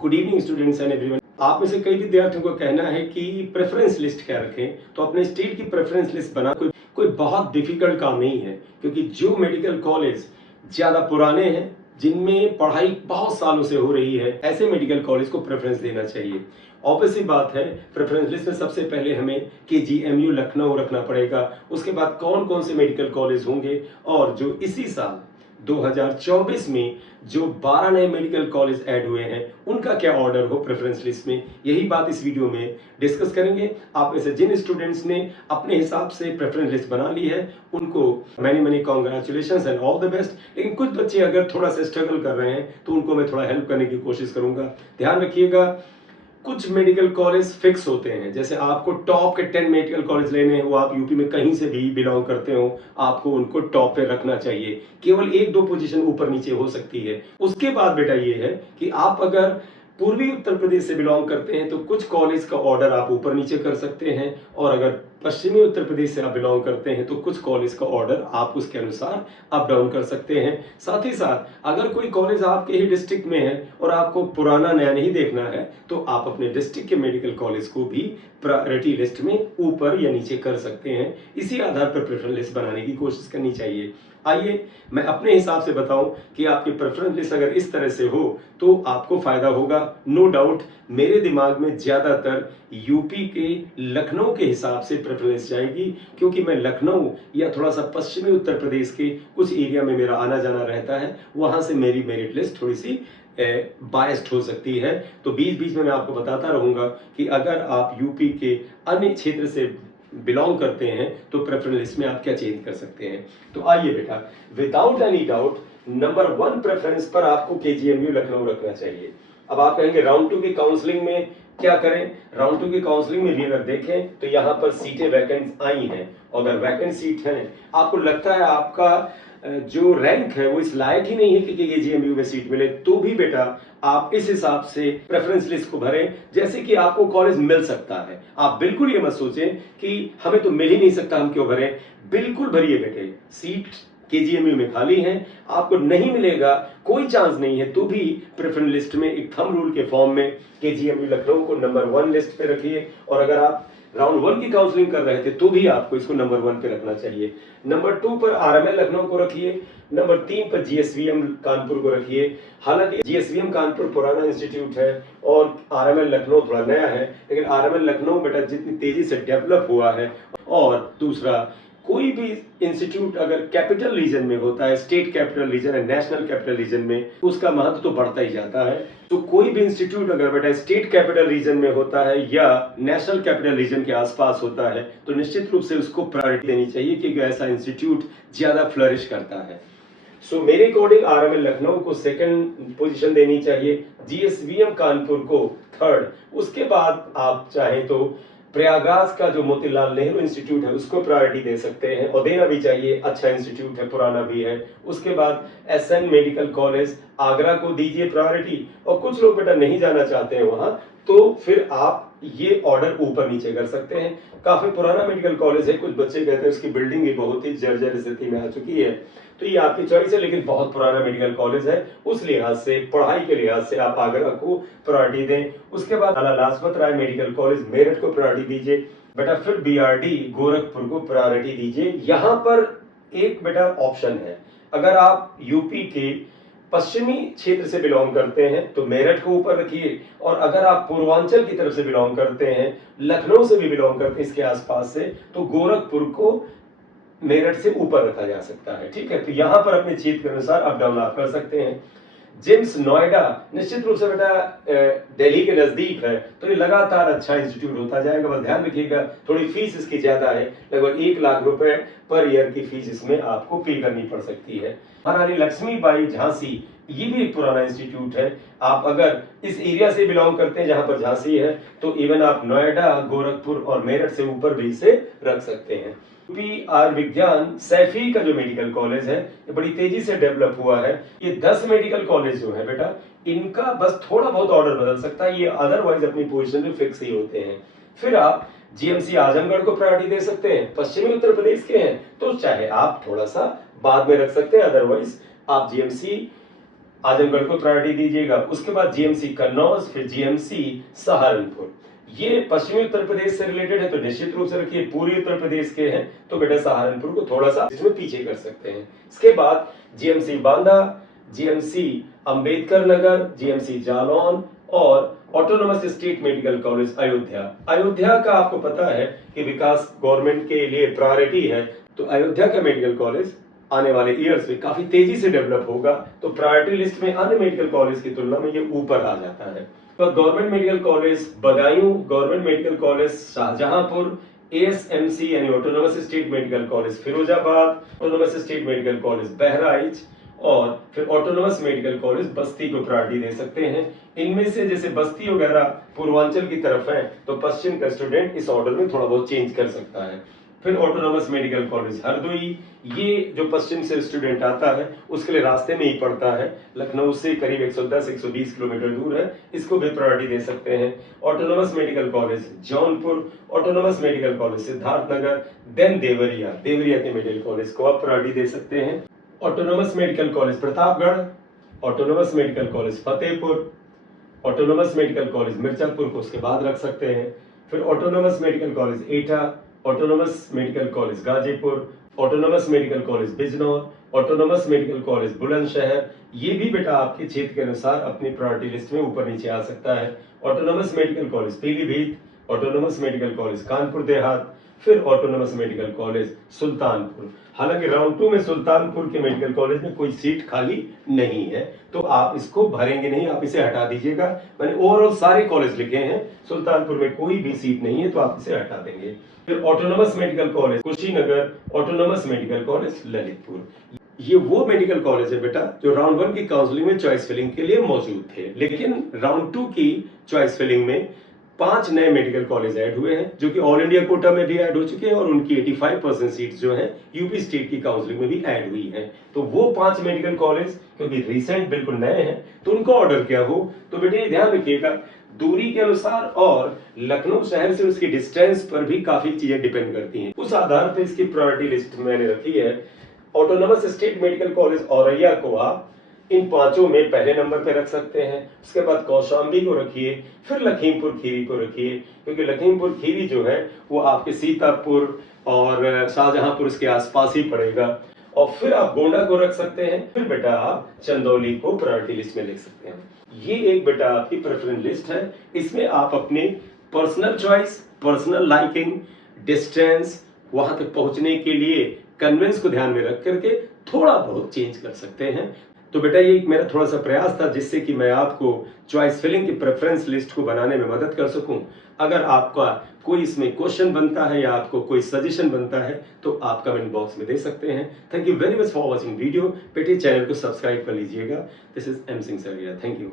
Good evening students and everyone. आप में से कई विद्यार्थियों को कहना है कि प्रेफरेंस लिस्ट क्या रखें, तो अपने स्टेट की प्रेफरेंस लिस्ट बना कोई बहुत डिफिकल्ट काम नहीं है, क्योंकि जो मेडिकल कॉलेज ज़्यादा पुराने हैं, जिनमें पढ़ाई बहुत सालों से हो रही है, ऐसे मेडिकल कॉलेज को प्रेफरेंस देना चाहिए। ऑब्वियसली बात है, प्रेफरेंस लिस्ट में सबसे पहले हमें केजीएमयू लखनऊ रखना पड़ेगा। उसके बाद कौन कौन से मेडिकल कॉलेज होंगे और जो इसी साल 2024 में जो 12 नए मेडिकल कॉलेज ऐड हुए हैं, उनका क्या ऑर्डर हो प्रेफरेंस लिस्ट में, यही बात इस वीडियो में डिस्कस करेंगे। आप में से जिन स्टूडेंट्स ने अपने हिसाब से प्रेफरेंस लिस्ट बना ली है, उनको many congratulations and all the best. लेकिन कुछ बच्चे अगर थोड़ा सा स्ट्रगल कर रहे हैं, तो उनको मैं थोड़ा हेल्प करने की कोशिश करूंगा। ध्यान रखिएगा, कुछ मेडिकल कॉलेज फिक्स होते हैं, जैसे आपको टॉप के 10 मेडिकल कॉलेज लेने हैं, वो आप यूपी में कहीं से भी बिलोंग करते हो, आपको उनको टॉप पे रखना चाहिए। केवल एक दो पोजीशन ऊपर नीचे हो सकती है। उसके बाद बेटा ये है कि आप अगर पूर्वी उत्तर प्रदेश से बिलोंग करते हैं, तो कुछ कॉलेज का ऑर्डर आप ऊपर नीचे कर सकते हैं, और अगर पश्चिमी उत्तर प्रदेश से आप बिलोंग करते हैं, तो कुछ कॉलेज का ऑर्डर आप उसके अनुसार अप डाउन कर सकते हैं। साथ ही साथ अगर कोई कॉलेज आपके ही डिस्ट्रिक्ट में है और आपको पुराना नया नहीं देखना है, तो आप अपने डिस्ट्रिक्ट के मेडिकल कॉलेज को भी प्रायोरिटी लिस्ट में ऊपर या नीचे कर सकते हैं। इसी आधार पर प्रेफरेंस लिस्ट बनाने की कोशिश करनी चाहिए। आइए मैं अपने हिसाब से बताऊं कि आपकी प्रेफरेंस लिस्ट अगर इस तरह से हो तो आपको फायदा होगा। नो डाउट मेरे दिमाग में ज्यादातर यूपी के लखनऊ के हिसाब से प्रेफरेंस जाएगी, क्योंकि मैं लखनऊ या थोड़ा सा पश्चिमी उत्तर प्रदेश के कुछ एरिया में मेरा आना जाना रहता है, वहां से मेरी मेरिट लिस्ट थोड़ी सी बायस्ड हो सकती है। तो बीच बीच में मैं आपको बताता रहूंगा कि अगर आप यूपी के अन्य क्षेत्र से बिलोंग करते हैं, तो प्रेफरेंस लिस्ट में आप क्या चेंज कर सकते हैं। तो आइए बेटा, without any doubt number 1 preference पर आपको केजीएमयू लखनऊ रखना चाहिए। अब आप कहेंगे राउंड 2 की काउंसलिंग में क्या करें। राउंड 2 की काउंसलिंग में भी अगर देखें तो यहाँ पर सीटें वैकेंट आई हैं, और अगर वैकेंट सीट है, आपको लगता है आपका जो रैंक है वो इस लायक ही नहीं है कि केजीएमयू में सीट मिले, तो भी बेटा आप इस हिसाब से प्रेफरेंस लिस्ट को भरें जैसे कि आपको कॉलेज मिल सकता है। आप बिल्कुल ये मत सोचें कि हमें तो मिल ही नहीं सकता, हम क्यों भरें। बिल्कुल भरिए बेटे, सीट केजीएमयू में खाली है, आपको नहीं मिलेगा, कोई चांस नहीं है, तो भी प्रेफरेंस लिस्ट में एक थंब रूल के फॉर्म में केजीएमयू लखनऊ को नंबर 1 लिस्ट पे रखिए। और अगर आप राउंड 1 की काउंसलिंग कर रहे थे, तो भी आपको इसको नंबर 1 पे रखना चाहिए। नंबर 2 पर आरएमएल लखनऊ को रखिए। नंबर 3 पर जीएसवीएम कानपुर को रखिए। हालांकि जीएसवीएम कानपुर पुराना इंस्टीट्यूट है और आरएमएल लखनऊ थोड़ा नया है, लेकिन आरएमएल लखनऊ बेटा जितनी तेजी से डेवलप हुआ है, और दूसरा कोई भी इंस्टीट्यूट अगर कैपिटल रीजन में होता है, स्टेट कैपिटल रीजन है, नेशनल कैपिटल रीजन में, उसका महत्व तो बढ़ता ही जाता है। तो कोई भी इंस्टीट्यूट अगर बेटा स्टेट कैपिटल रीजन में होता है या नेशनल कैपिटल रीजन के आसपास होता है, तो निश्चित रूप से उसको प्रायोरिटी देनी चाहिए, क्योंकि ऐसा इंस्टीट्यूट ज्यादा फ्लरिश करता है। सो मेरे अकॉर्डिंग आरएमएल लखनऊ को सेकंड पोजीशन देनी चाहिए, जीएसवीएम कानपुर को थर्ड। उसके बाद आप चाहें तो प्रयागराज का जो मोतीलाल नेहरू इंस्टीट्यूट है उसको प्रायोरिटी दे सकते हैं, और देना भी चाहिए, अच्छा इंस्टीट्यूट है, पुराना भी है। उसके बाद एसएन मेडिकल कॉलेज आगरा को दीजिए प्रायोरिटी, और कुछ लोग बेटा नहीं जाना चाहते हैं वहां, तो फिर आप ये ऑर्डर ऊपर नीचे कर सकते हैं। काफी पुराना मेडिकल कॉलेज है, कुछ बच्चे कहते हैं उसकी बिल्डिंग भी बहुत ही जर्जर स्थिति में आ चुकी है, तो ये आपकी चॉइस है, लेकिन बहुत पुराना मेडिकल कॉलेज है, उस लिहाज से, पढ़ाई के लिहाज से आप आगरा को प्रायोरिटी दें। उसके बाद लाला लाजपत राय मेडिकल कॉलेज मेरठ को प्रायोरिटी दीजिए बेटा, फिर बीआरडी गोरखपुर को प्रायोरिटी दीजिए। यहां पर एक बेटा ऑप्शन है, अगर आप यूपी के पश्चिमी क्षेत्र से बिलोंग करते हैं तो मेरठ को ऊपर रखिए, और अगर आप पूर्वांचल की तरफ से बिलोंग करते हैं, लखनऊ से भी बिलोंग करते हैं इसके आसपास से, तो गोरखपुर को मेरठ से ऊपर रखा जा सकता है। ठीक है, तो यहां पर अपने क्षेत्र के अनुसार अप डाउन आप कर सकते हैं। जिम्स नोएडा निश्चित रूप से बेटा दिल्ली के नजदीक है, तो ये लगातार अच्छा इंस्टीट्यूट होता जाएगा। बस ध्यान रखिएगा, थोड़ी फीस इसकी ज्यादा है, लगभग 1 लाख रुपए पर ईयर की फीस इसमें आपको पे करनी पड़ सकती है। महारानी लक्ष्मीबाई झांसी, ये भी एक पुराना इंस्टीट्यूट है। आप अगर इस एरिया से बिलोंग करते हैं जहां पर झांसी है, तो इवन आप नोएडा, गोरखपुर और मेरठ से ऊपर भी इसे रख सकते हैं। पीआर विज्ञान सैफी का जो मेडिकल कॉलेज है, ये बड़ी तेजी से डेवलप हुआ है। ये 10 मेडिकल कॉलेज जो है बेटा, इनका बस थोड़ा बहुत ऑर्डर बदल सकता है, ये अदरवाइज अपनी पोजीशन में फिक्स ही होते हैं। फिर आप जीएमसी आजमगढ़ को प्रायोरिटी दे सकते हैं, पश्चिमी उत्तर प्रदेश के हैं तो चाहे आप थोड़ा सा बाद में रख सकते हैं, अदरवाइज आप जीएमसी आजमगढ़ को प्रायोरिटी दीजिएगा। उसके बाद जीएमसी कन्नौज, फिर जीएमसी सहारनपुर। ये पश्चिमी उत्तर प्रदेश से रिलेटेड है तो निश्चित रूप से रखिए। पूर्वी उत्तर प्रदेश के हैं तो बेटा सहारनपुर को थोड़ा सा इसमें पीछे कर सकते हैं। इसके बाद GMC Banda, GMC Ambedkar Nagar, GMC Jalaun और autonomous state medical college Ayodhya. Ayodhya का आपको पता है कि विकास गवर्नमेंट के लिए प्रायोरिटी है, तो अयोध्या का मेडिकल कॉलेज आने वाले ईयर्स में काफी तेजी से डेवलप होगा, तो प्रायोरिटी लिस्ट में अन्य मेडिकल कॉलेज की तुलना में ये ऊपर आ जाता है। तो government medical college Budaun, government medical college Shahjahanpur, ASMC यानी autonomous state medical college Firozabad, autonomous state medical college Bahraich और फिर ऑटोनोमस मेडिकल कॉलेज बस्ती को प्रायोरिटी दे सकते हैं। इनमें से जैसे बस्ती वगैरह पूर्वांचल की तरफ है तो पश्चिम का स्टूडेंट इस ऑर्डर में थोड़ा बहुत चेंज कर सकता है। फिर ऑटोनोमस मेडिकल कॉलेज हरदोई, ये जो पश्चिम से स्टूडेंट आता है उसके लिए रास्ते में ही पड़ता है, लखनऊ से करीब 110-120 किलोमीटर दूर है, इसको भी प्रायोरिटी दे सकते हैं। Autonomous medical college Jaunpur, autonomous medical college Siddharthnagar, then Deoria, Deoria के मेडिकल कॉलेज को आप प्रायोरिटी दे सकते हैं। Autonomous medical college Pratapgarh, autonomous medical college Fatehpur, autonomous medical college Mirzapur को उसके बाद रख सकते हैं। फिर autonomous medical college Etah, autonomous medical college Ghazipur, autonomous medical college Bijnor, autonomous medical college Bulandshahr, ये भी बेटा आपके क्षेत्र के अनुसार अपनी प्रायोरिटी लिस्ट में ऊपर नीचे आ सकता है। Autonomous medical college Pilibhit, autonomous medical college Kanpur Dehat, फिर ऑटोनोमस मेडिकल कॉलेज सुल्तानपुर। हालांकि राउंड 2 में सुल्तानपुर के मेडिकल कॉलेज में कोई सीट खाली नहीं है, तो आप इसको भरेंगे नहीं, आप इसे हटा दीजिएगा। मैंने ओवरऑल सारे कॉलेज लिखे हैं, सुल्तानपुर में कोई भी सीट नहीं है तो आप इसे हटा देंगे। फिर autonomous medical college Kushinagar, autonomous medical college Lalitpur. ये वो मेडिकल कॉलेज है बेटा जो राउंड 1 की काउंसलिंग में चॉइस फिलिंग के लिए मौजूद थे, लेकिन राउंड 2 की चॉइस फिलिंग में 5 नए मेडिकल कॉलेज ऐड हुए हैं जो कि ऑल इंडिया कोटा में भी ऐड हो चुके हैं और उनकी 85% सीट्स जो हैं यूपी स्टेट की काउंसलिंग में भी ऐड हुई हैं। तो वो 5 मेडिकल कॉलेज क्योंकि रिसेंट बिल्कुल नए हैं तो उनका ऑर्डर क्या हो, तो बेटे ये ध्यान रखिएगा दूरी के अनुसार और लखनऊ शहर से उसकी डिस्टेंस पर भी काफी चीजें डिपेंड करती हैं। उस आधार पर इसकी प्रायोरिटी लिस्ट मैंने रखी है। Autonomous state medical college Auraiya को आप इन 5 में पहले नंबर पे रख सकते हैं। उसके बाद कौशाम्बी को रखिए, फिर लखीमपुर खीरी को रखिए, क्योंकि लखीमपुर खीरी जो है वो आपके सीतापुर और शाहजहांपुर के आसपास ही पड़ेगा। और फिर आप गोंडा को रख सकते हैं, फिर बेटा आप चंदौली को प्रायोरिटी लिस्ट में लिख सकते हैं। ये एक बेटा आपकी प्रेफरेंस लिस्ट है, इसमें आप अपनी personal choice, personal liking, distance, वहां तक पहुंचने के लिए कन्वेंस को ध्यान में रख करके थोड़ा बहुत चेंज कर सकते हैं। तो बेटा ये मेरा थोड़ा सा प्रयास था जिससे कि मैं आपको चॉइस फिलिंग की प्रेफरेंस लिस्ट को बनाने में मदद कर सकूं। अगर आपका कोई इसमें क्वेश्चन बनता है या आपको कोई सजेशन बनता है तो आप कमेंट बॉक्स में दे सकते हैं। Thank you very much for watching video. बेटे चैनल को सब्सक्राइब कर लीजिएगा। दिस इज एम सिंह सरिया। Thank you.